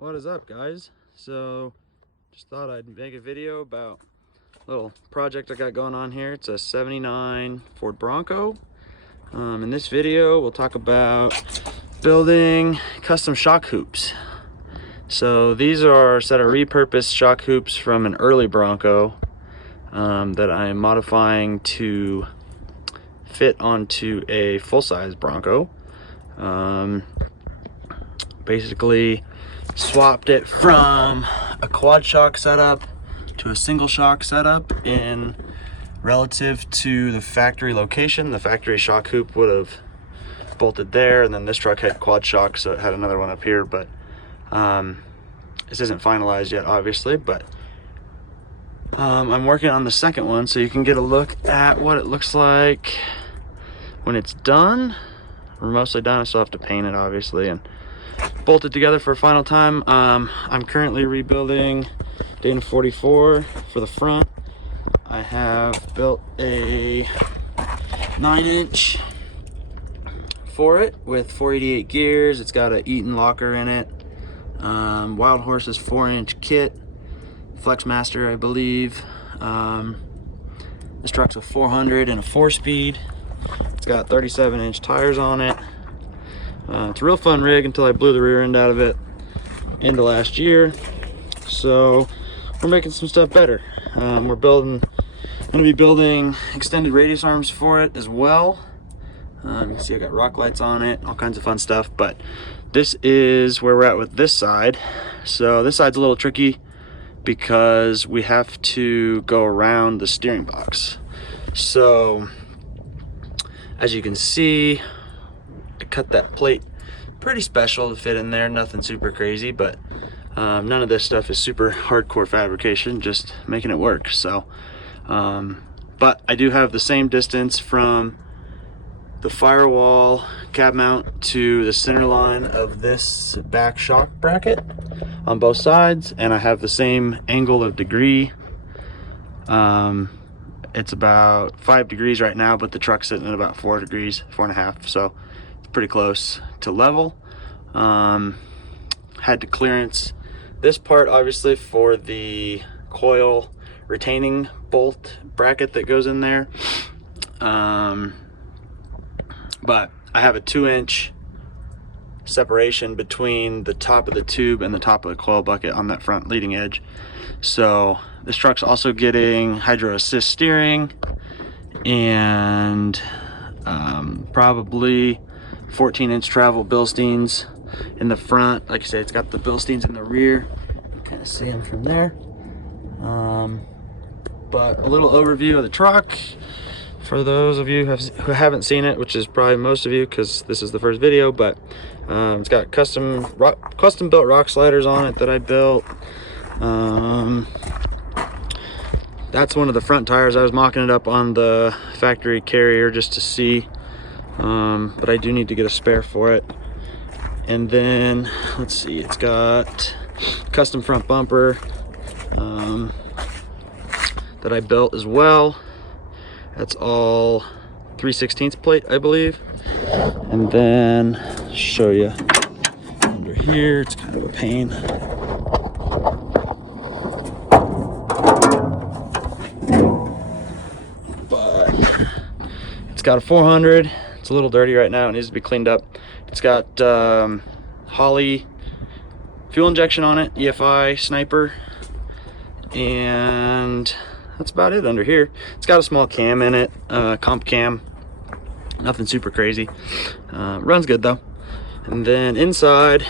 What is up, guys? So just thought I'd make a video about a little project I got going on here. It's a 79 Ford Bronco. In this video we'll talk about building custom shock hoops. So these are a set of repurposed shock hoops from an early Bronco that I am modifying to fit onto a full-size Bronco. Basically swapped it from a quad shock setup to a single shock setup in relative to the factory location. The factory shock hoop would have bolted there, and then this truck had quad shock, so it had another one up here. But this isn't finalized yet, obviously, but I'm working on the second one so you can get a look at what it looks like when it's done. We're mostly done. I still have to paint it, obviously, and bolt it together for a final time. I'm currently rebuilding Dana 44 for the front. I have built a 9-inch for it with 488 gears. It's got an Eaton locker in it. Wild Horse's 4-inch kit, Flexmaster, I believe. This truck's a 400 and a 4-speed. It's got 37-inch tires on it. It's a real fun rig until I blew the rear end out of it end of last year. So we're making some stuff better. I'm gonna be building extended radius arms for it as well. You can see I got rock lights on it, all kinds of fun stuff. But this is where we're at with this side. So this side's a little tricky because we have to go around the steering box. So as you can see, I cut that plate pretty special to fit in there. Nothing super crazy, but none of this stuff is super hardcore fabrication, just making it work. So but I do have the same distance from the firewall cab mount to the center line of this back shock bracket on both sides, and I have the same angle of degree. It's about 5 degrees right now, but the truck's sitting at about 4 degrees, 4.5, so it's pretty close to level. Had to clearance this part, obviously, for the coil retaining bolt bracket that goes in there. But I have a 2-inch separation between the top of the tube and the top of the coil bucket on that front leading edge. So this truck's also getting hydro assist steering and probably 14-inch travel Bilsteins in the front. Like I said, it's got the Bilsteins in the rear. You can kind of see them from there. But a little overview of the truck for those of you who haven't seen it, which is probably most of you because this is the first video. But it's got custom built rock sliders on it that I built. That's one of the front tires. I was mocking it up on the factory carrier just to see, but I do need to get a spare for it. And then let's see, it's got custom front bumper that I built as well. That's all 3/16 plate, I believe. And then show you under here, it's kind of a pain. But it's got a 400. It's a little dirty right now. It needs to be cleaned up. It's got Holley fuel injection on it, EFI Sniper, and that's about it under here. It's got a small cam in it, comp cam, nothing super crazy. Runs good though. And then inside,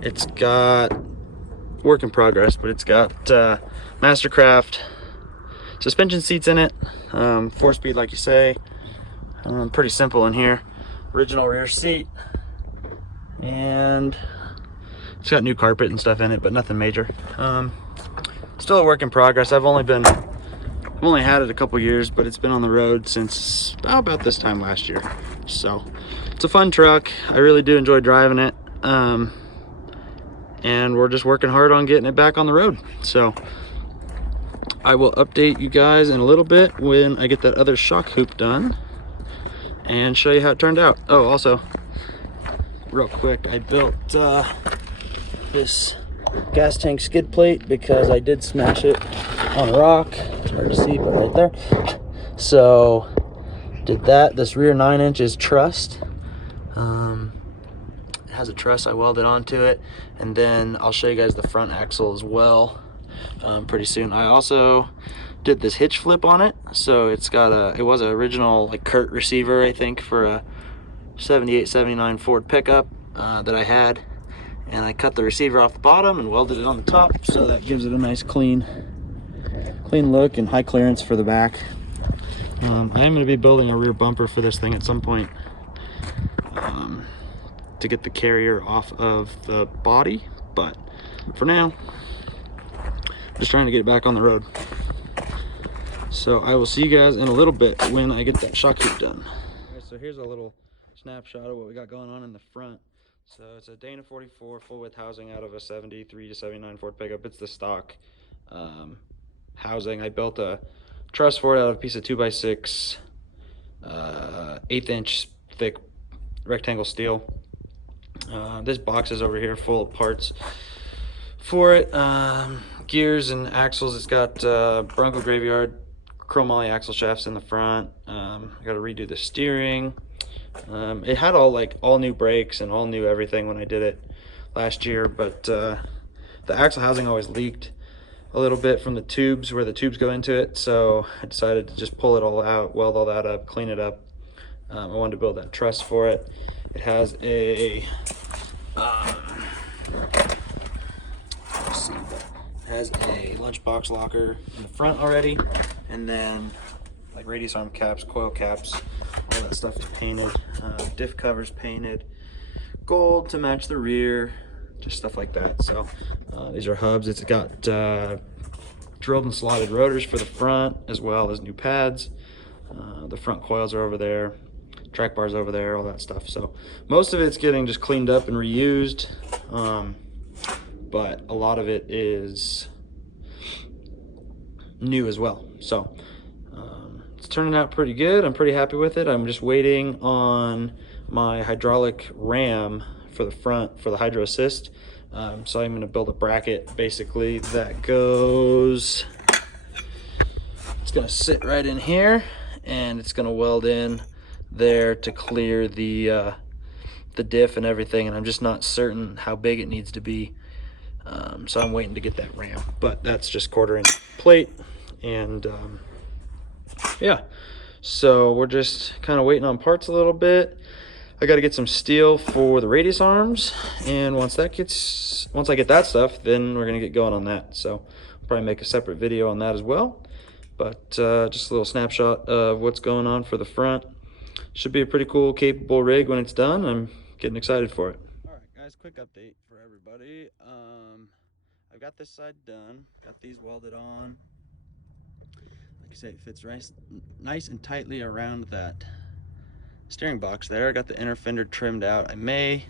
it's got work in progress, but it's got Mastercraft suspension seats in it, 4-speed like you say. Pretty simple in here. Original rear seat, and it's got new carpet and stuff in it, but nothing major. Still a work in progress. I've only had it a couple years, but it's been on the road since about this time last year. So it's a fun truck. I really do enjoy driving it. And we're just working hard on getting it back on the road. So I will update you guys in a little bit when I get that other shock hoop done and show you how it turned out. Oh, also, real quick, I built this gas tank skid plate because I did smash it on a rock. It's hard to see, but right there. So did that. This rear 9-inch is trussed. It has a truss I welded onto it, and then I'll show you guys the front axle as well pretty soon. I also did this hitch flip on it, so it's got it was an original like Kurt receiver, I think, for a 78, 79 Ford pickup that I had, and I cut the receiver off the bottom and welded it on the top, so that gives it a nice clean look and high clearance for the back. I am going to be building a rear bumper for this thing at some point to get the carrier off of the body, but for now, I'm just trying to get it back on the road. So I will see you guys in a little bit when I get that shock hoop done. Alright, so here's a little snapshot of what we got going on in the front. So it's a Dana 44 full width housing out of a 73 to 79 Ford pickup. It's the stock housing. I built a truss for it out of a piece of 2x6 1/8-inch thick rectangle steel. This box is over here full of parts for it, gears and axles. It's got Bronco Graveyard chrome moly axle shafts in the front. I got to redo the steering. It had all new brakes and all new everything when I did it last year, but the axle housing always leaked a little bit from the tubes where the tubes go into it, so I decided to just pull it all out, weld all that up, clean it up. I wanted to build that truss for it. It has a lunchbox locker in the front already, and then like radius arm caps, coil caps, all that stuff is painted. Diff covers painted gold to match the rear, just stuff like that. So these are hubs. It's got drilled and slotted rotors for the front, as well as new pads. The front coils are over there, track bars over there, all that stuff. So most of it's getting just cleaned up and reused, but a lot of it is new as well. So it's turning out pretty good. I'm pretty happy with it. I'm just waiting on my hydraulic ram for the front for the hydro assist. So I'm going to build a bracket basically that goes, it's going to sit right in here, and it's going to weld in there to clear the diff and everything, and I'm just not certain how big it needs to be. So I'm waiting to get that ram, but that's just 1/4-inch plate, and yeah, so we're just kind of waiting on parts a little bit. I got to get some steel for the radius arms, and once I get that stuff, then we're gonna get going on that. So I'll probably make a separate video on that as well, but just a little snapshot of what's going on for the front. Should be a pretty cool, capable rig when it's done. I'm getting excited for it. All right, guys, quick update for everybody. I've got this side done, got these welded on. Like I say, it fits nice and tightly around that steering box there. I got the inner fender trimmed out. I may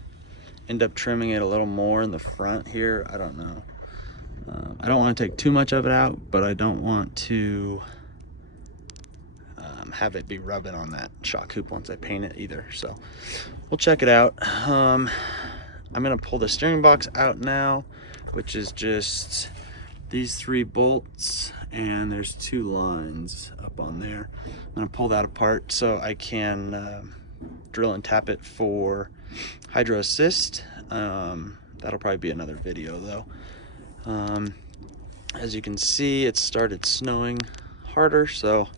end up trimming it a little more in the front here. I don't know. I don't want to take too much of it out, but I don't want to have it be rubbing on that shock hoop once I paint it either. So we'll check it out. I'm gonna pull the steering box out now, which is just these 3 bolts, and there's 2 lines up on there. I'm gonna pull that apart so I can drill and tap it for hydro assist. That'll probably be another video though. As you can see, it started snowing harder, so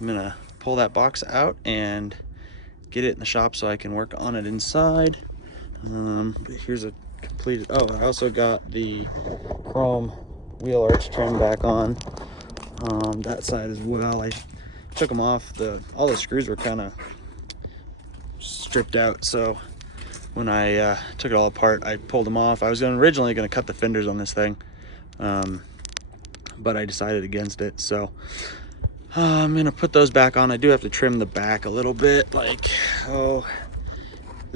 I'm gonna pull that box out and get it in the shop so I can work on it inside. Here's a completed, oh, I also got the chrome wheel arch trim back on that side as well. I took them off. All the screws were kind of stripped out, so when I took it all apart, I pulled them off. I was originally going to cut the fenders on this thing, but I decided against it, so I'm gonna put those back on. I do have to trim the back a little bit, the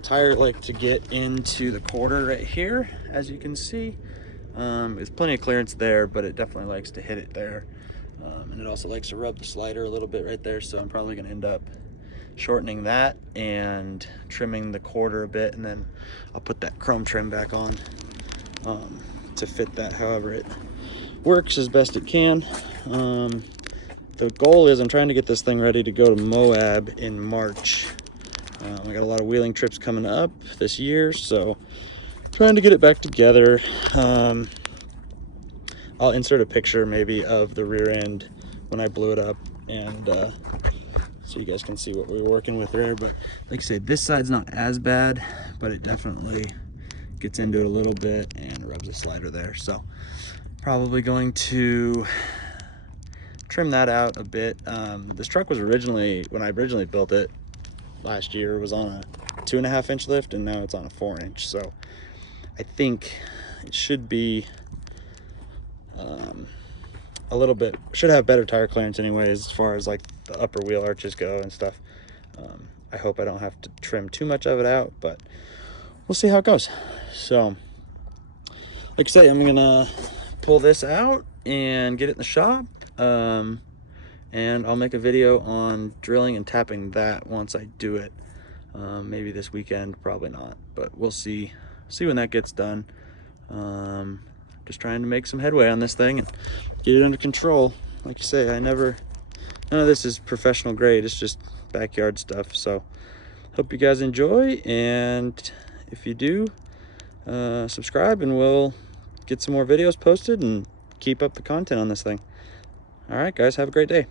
tire to get into the quarter right here, as you can see. There's plenty of clearance there, but it definitely likes to hit it there, and it also likes to rub the slider a little bit right there, so I'm probably gonna end up shortening that and trimming the quarter a bit, and then I'll put that chrome trim back on. to fit that however it works as best it can. The goal is I'm trying to get this thing ready to go to Moab in March. I got a lot of wheeling trips coming up this year, so trying to get it back together. I'll insert a picture maybe of the rear end when I blew it up, and so you guys can see what we were working with there. But like I said, this side's not as bad, but it definitely gets into it a little bit and rubs a slider there. So probably going to trim that out a bit. This truck was originally, when I originally built it last year, was on a 2.5 inch lift, and now it's on a 4 inch. So I think it should be a little bit, should have better tire clearance anyways, as far as like the upper wheel arches go and stuff. I hope I don't have to trim too much of it out, but we'll see how it goes. So like I say, I'm gonna pull this out and get it in the shop, and I'll make a video on drilling and tapping that once I do it. Maybe this weekend, probably not, but we'll see when that gets done. Just trying to make some headway on this thing and get it under control. Like you say, none of this is professional grade, it's just backyard stuff. So hope you guys enjoy, and if you do, subscribe, and we'll get some more videos posted and keep up the content on this thing. All right guys, have a great day.